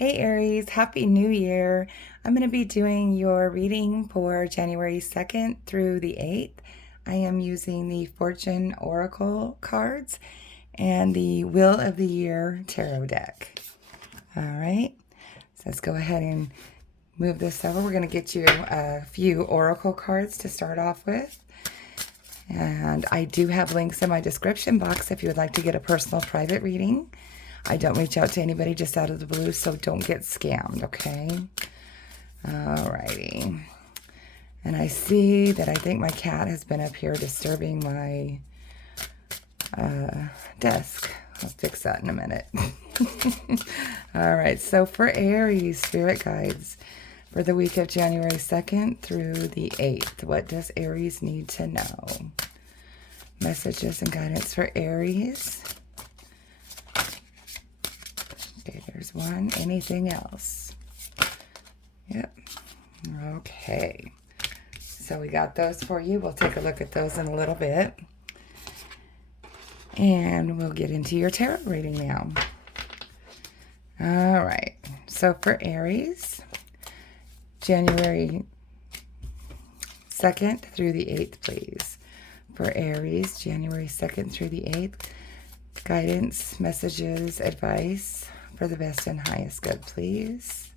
Hey Aries, Happy New Year. I'm going to be doing your reading for January 2nd through the 8th. I am using the Fortune Oracle cards and the Wheel of the Year tarot deck. All right, so let's go ahead and move this over. We're going to get you a few Oracle cards to start off with. And I do have links in my description box if you would like to get a personal private reading. I don't reach out to anybody just out of the blue, so don't get scammed, okay? Alrighty. And I see that I think my cat has been up here disturbing my desk. I'll fix that in a minute. All right, so for Aries, spirit guides for the week of January 2nd through the 8th. What does Aries need to know? Messages and guidance for Aries. Okay, there's one. Anything else? Yep. Okay. So we got those for you. We'll take a look at those in a little bit. And we'll get into your tarot reading now. All right. So for Aries, January 2nd through the 8th, please. For Aries, January 2nd through the 8th, guidance, messages, advice for the best and highest good, please.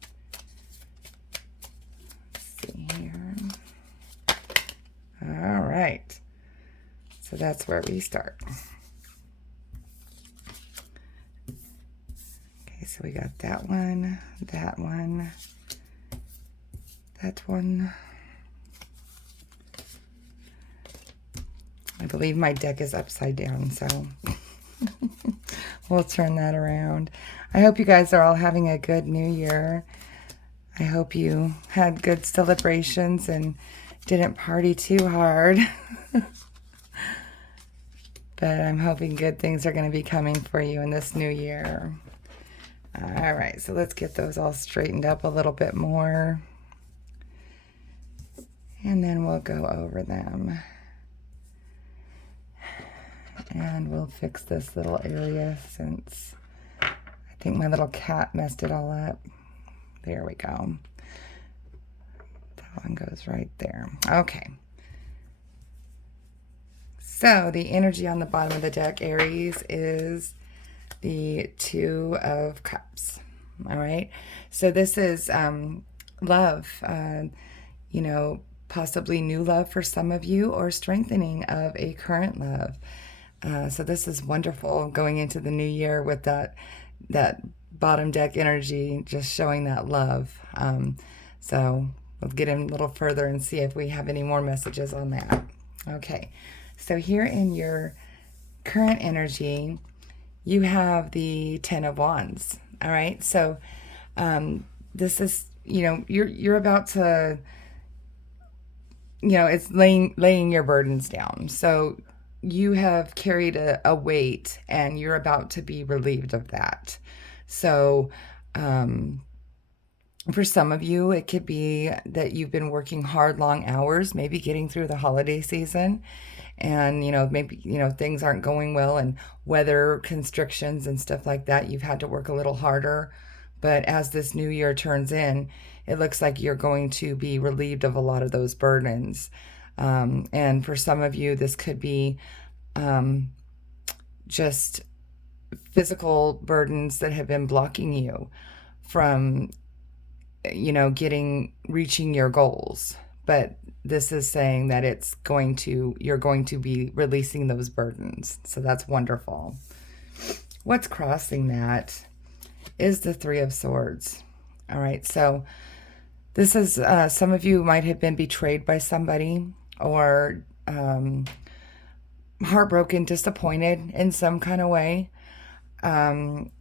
Let's see here. All right. So that's where we start. Okay, so we got that one, that one, that one. I believe my deck is upside down, so we'll turn that around. I hope you guys are all having a good new year. I hope you had good celebrations and didn't party too hard. But I'm hoping good things are going to be coming for you in this new year. All right, so let's get those all straightened up a little bit more. And then we'll go over them. And we'll fix this little area since I think my little cat messed it all up. There we go. That one goes right there. Okay. So the energy on the bottom of the deck, Aries, is the Two of Cups. All right. So this is love, possibly new love for some of you or strengthening of a current love. So this is wonderful going into the new year with that bottom deck energy, just showing that love. So we'll get in a little further and see if we have any more messages on that. Okay, so here in your current energy, you have the Ten of Wands. All right, so this is, you're about to, it's laying your burdens down. So you have carried a weight and you're about to be relieved of that. So for some of you, it could be that you've been working hard, long hours, maybe getting through the holiday season. And, maybe, things aren't going well and weather constrictions and stuff like that. You've had to work a little harder. But as this new year turns in, it looks like you're going to be relieved of a lot of those burdens. And for some of you, this could be just physical burdens that have been blocking you from, reaching your goals. But this is saying that you're going to be releasing those burdens. So that's wonderful. What's crossing that is the Three of Swords. All right. So this is, some of you might have been betrayed by somebody or, heartbroken, disappointed in some kind of way. And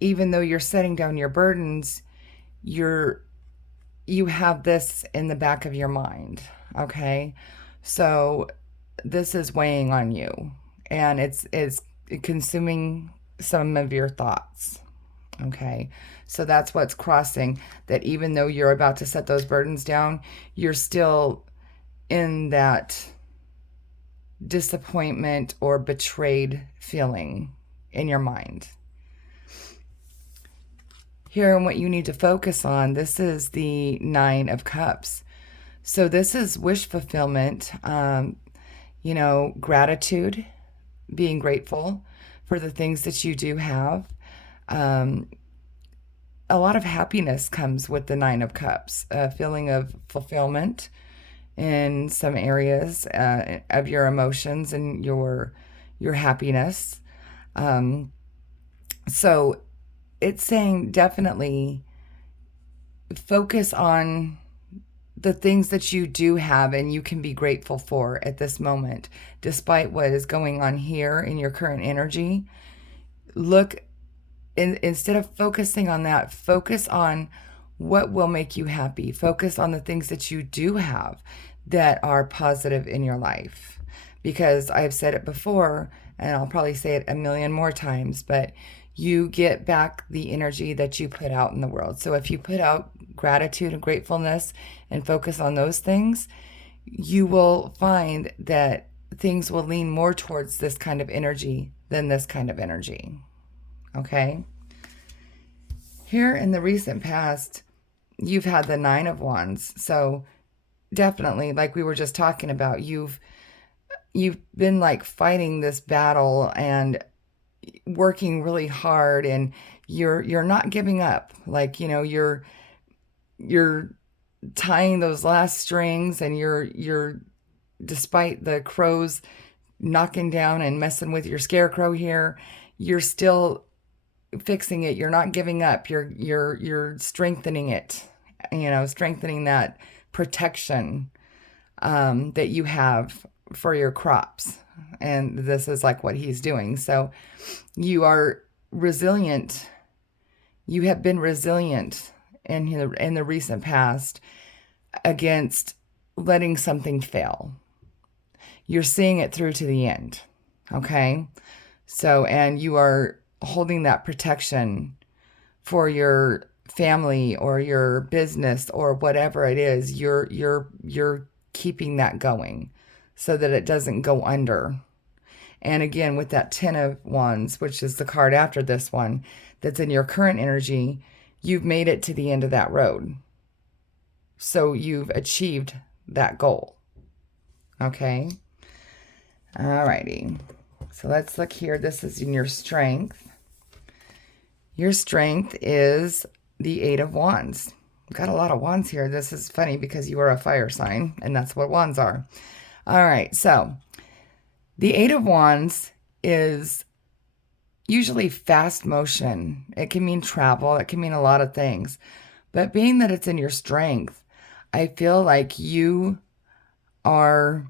even though you're setting down your burdens, you have this in the back of your mind. Okay. So this is weighing on you and it's consuming some of your thoughts. Okay. So that's what's crossing, that even though you're about to set those burdens down, you're still in that disappointment or betrayed feeling in your mind. Here, and what you need to focus on, this is the Nine of Cups. So this is wish fulfillment, gratitude, being grateful for the things that you do have. Um, a lot of happiness comes with the Nine of Cups, a feeling of fulfillment in some areas of your emotions and your happiness. Um, so it's saying definitely focus on the things that you do have and you can be grateful for at this moment, despite what is going on here in your current energy. Look, instead of focusing on that, focus on what will make you happy. Focus on the things that you do have that are positive in your life. Because I've said it before, and I'll probably say it a million more times, but you get back the energy that you put out in the world. So if you put out gratitude and gratefulness and focus on those things, you will find that things will lean more towards this kind of energy than this kind of energy. Okay? Here in the recent past, you've had the Nine of Wands. So definitely, like we were just talking about, you've been like fighting this battle and working really hard, and you're not giving up. Like, you're tying those last strings, and you're despite the crows knocking down and messing with your scarecrow here, you're still fixing it. You're not giving up. You're strengthening it. Strengthening that protection that you have for your crops. And this is like what he's doing. So you are resilient. You have been resilient in the recent past against letting something fail. You're seeing it through to the end. Okay? So, and you are holding that protection for your family or your business or whatever it is. You're keeping that going so that it doesn't go under. And again, with that Ten of Wands, which is the card after this one, that's in your current energy, you've made it to the end of that road. So you've achieved that goal. Okay? Alrighty. So let's look here. This is in your strength. Your strength is the Eight of Wands. We've got a lot of wands here. This is funny because you are a fire sign, and that's what wands are. All right, so the Eight of Wands is usually fast motion. It can mean travel. It can mean a lot of things. But being that it's in your strength, I feel like you are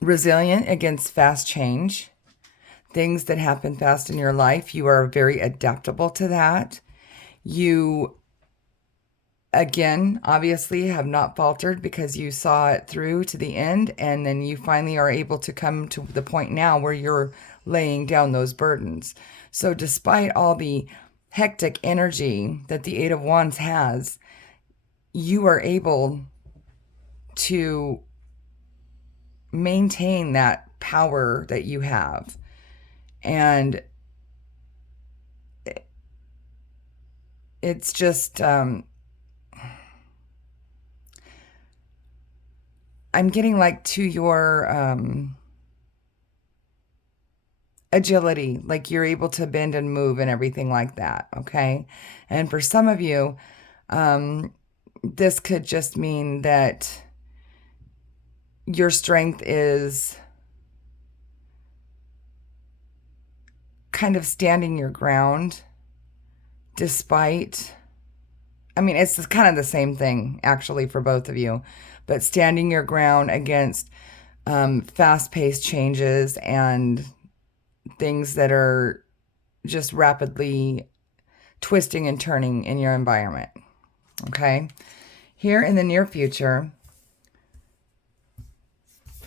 resilient against fast change. Things that happen fast in your life, you are very adaptable to that. You, again, obviously have not faltered because you saw it through to the end, and then you finally are able to come to the point now where you're laying down those burdens. So despite all the hectic energy that the Eight of Wands has, you are able to maintain that power that you have. And it's just, I'm getting like to your agility, like you're able to bend and move and everything like that, okay? And for some of you, this could just mean that your strength is kind of standing your ground despite, I mean, it's kind of the same thing actually for both of you, but standing your ground against fast-paced changes and things that are just rapidly twisting and turning in your environment, okay? Here in the near future,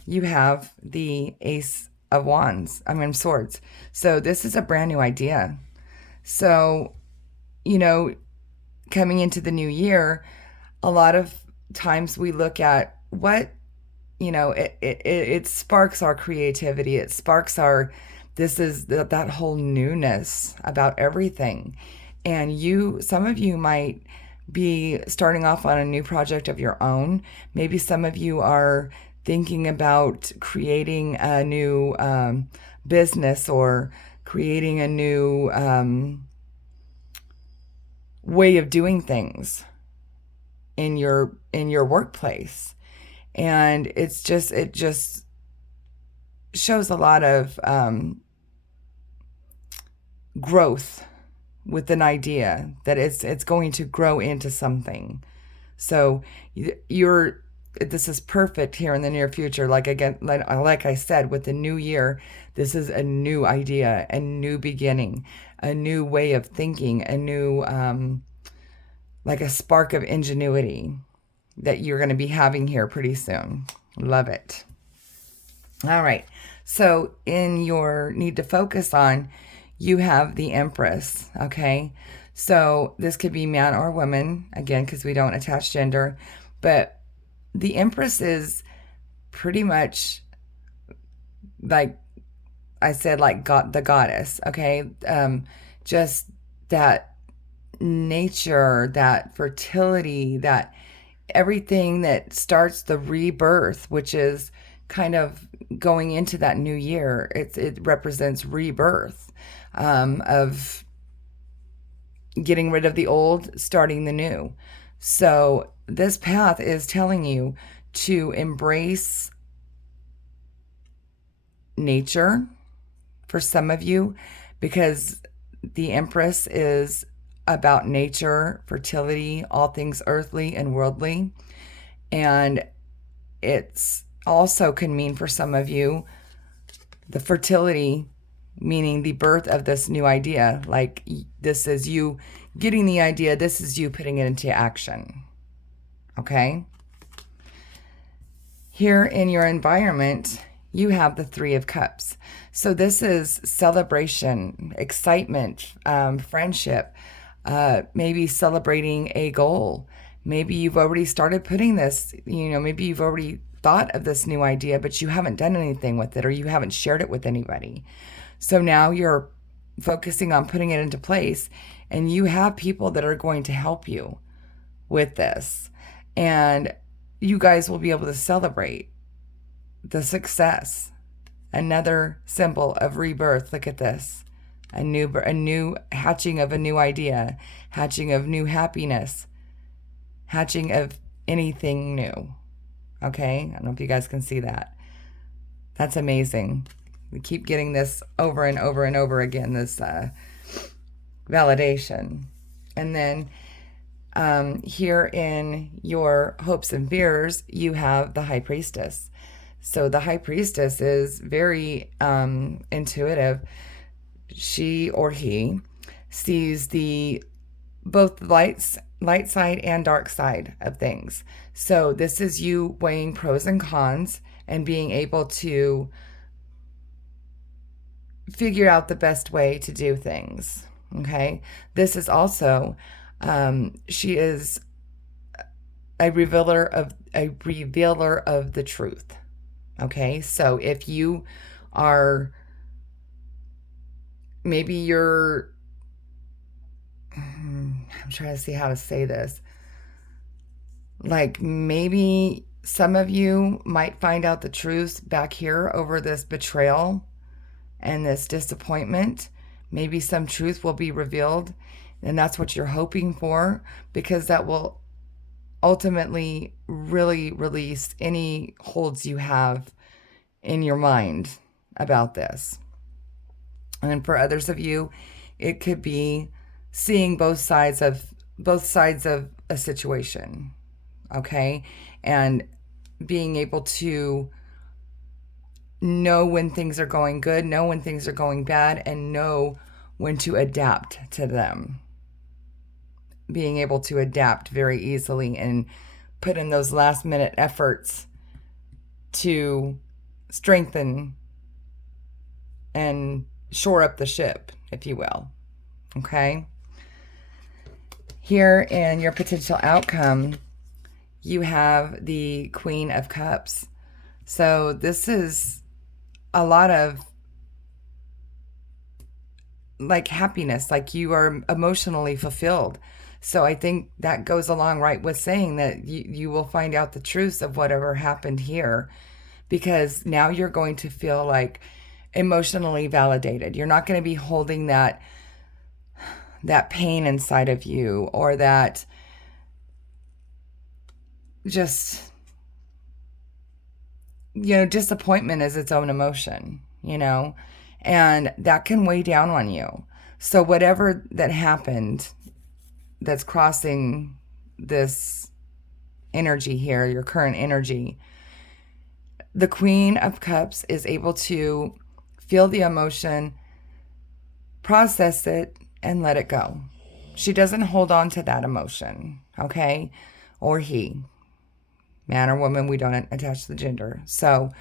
you have the Ace of Wands, Swords. So this is a brand new idea. So, coming into the new year, a lot of times we look at what, it sparks our creativity. It sparks that whole newness about everything. And some of you might be starting off on a new project of your own. Maybe some of you are thinking about creating a new business, or creating a new way of doing things in your workplace. And it just shows a lot of growth with an idea that it's going to grow into something. So you're this is perfect here in the near future. Like, again, like I said, with the new year, this is a new idea, a new beginning, a new way of thinking, a new like a spark of ingenuity that you're going to be having here pretty soon. Love it. All right. So in your need to focus on, you have the Empress. Okay. So this could be man or woman, again, because we don't attach gender. But the Empress is pretty much, like I said, like God, the goddess. Okay. Just that nature, that fertility, that everything that starts the rebirth, which is kind of going into that new year. It represents rebirth, of getting rid of the old, starting the new. So this path is telling you to embrace nature for some of you, because the Empress is about nature, fertility, all things earthly and worldly. And it's also can mean for some of you the fertility, meaning the birth of this new idea. Like, this is you getting the idea, this is you putting it into action. Okay? Here in your environment, you have the Three of Cups. So this is celebration, excitement, friendship, maybe celebrating a goal. Maybe you've already started putting this, maybe you've already thought of this new idea, but you haven't done anything with it, or you haven't shared it with anybody. So now you're focusing on putting it into place, and you have people that are going to help you with this. And you guys will be able to celebrate the success. Another symbol of rebirth. Look at this. A new hatching of a new idea, hatching of new happiness, hatching of anything new. Okay? I don't know if you guys can see that. That's amazing. We keep getting this over and over and over again, this validation. And then here in your hopes and fears, you have the High Priestess. So the High Priestess is very intuitive. She or he sees both the light side and dark side of things. So this is you weighing pros and cons and being able to figure out the best way to do things. Okay. This is also, she is a revealer of the truth. Okay. So if you are, maybe you're, I'm trying to see how to say this. Like, maybe some of you might find out the truth back here over this betrayal and this disappointment. Maybe some truth will be revealed, and that's what you're hoping for, because that will ultimately really release any holds you have in your mind about this. And for others of you, it could be seeing both sides of a situation. Okay? And being able to know when things are going good, know when things are going bad, and know when to adapt to them. Being able to adapt very easily and put in those last minute efforts to strengthen and shore up the ship, if you will. Okay? Here in your potential outcome, you have the Queen of Cups. So this is a lot of like happiness, like you are emotionally fulfilled. So I think that goes along right with saying that you will find out the truth of whatever happened here, because now you're going to feel like emotionally validated. You're not going to be holding that pain inside of you, or that just, disappointment is its own emotion, and that can weigh down on you. So whatever that happened that's crossing this energy here, your current energy, the Queen of Cups is able to feel the emotion, process it, and let it go. She doesn't hold on to that emotion, okay? Or he, man or woman, we don't attach the gender. So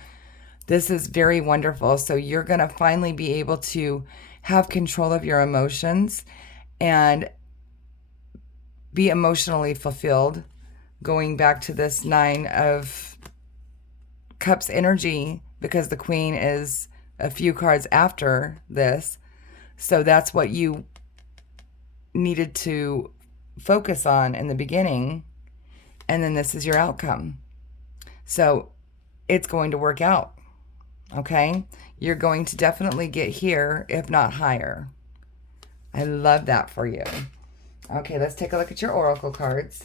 this is very wonderful. So you're going to finally be able to have control of your emotions and be emotionally fulfilled. Going back to this Nine of Cups energy, because the Queen is a few cards after this. So that's what you needed to focus on in the beginning. And then this is your outcome. So it's going to work out. Okay? You're going to definitely get here, if not higher. I love that for you. Okay, let's take a look at your oracle cards.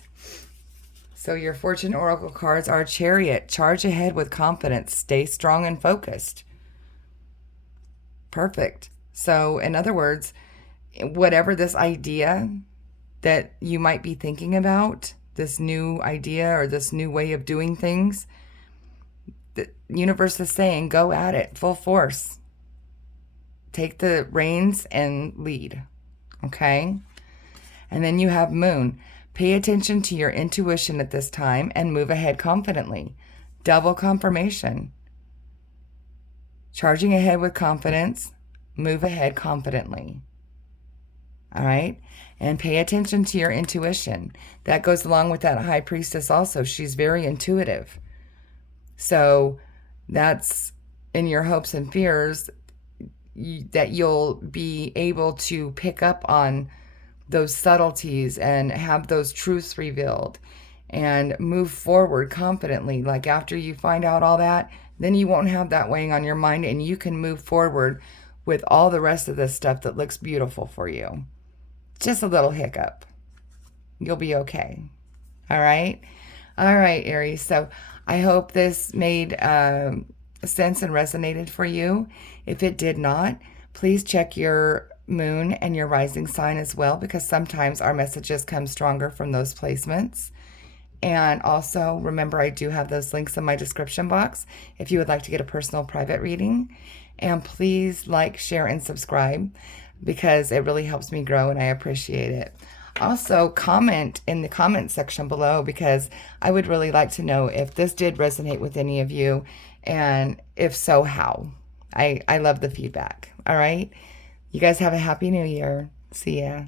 So your fortune oracle cards are Chariot. Charge ahead with confidence. Stay strong and focused. Perfect. So in other words, whatever this idea that you might be thinking about, this new idea or this new way of doing things, the universe is saying, go at it full force. Take the reins and lead. Okay? And then you have Moon. Pay attention to your intuition at this time and move ahead confidently. Double confirmation. Charging ahead with confidence, move ahead confidently. All right? And pay attention to your intuition. That goes along with that High Priestess also. She's very intuitive. So that's in your hopes and fears that you'll be able to pick up on those subtleties and have those truths revealed and move forward confidently. Like after you find out all that, then you won't have that weighing on your mind, and you can move forward with all the rest of this stuff that looks beautiful for you. Just a little hiccup. You'll be okay. All right? All right, Aries. So I hope this made sense and resonated for you. If it did not, please check your moon and your rising sign as well, because sometimes our messages come stronger from those placements. And also remember, I do have those links in my description box if you would like to get a personal private reading. And please like, share, and subscribe, because it really helps me grow and I appreciate it. Also, comment in the comment section below, because I would really like to know if this did resonate with any of you, and if so, how. I love the feedback. All right? You guys have a happy new year. See ya.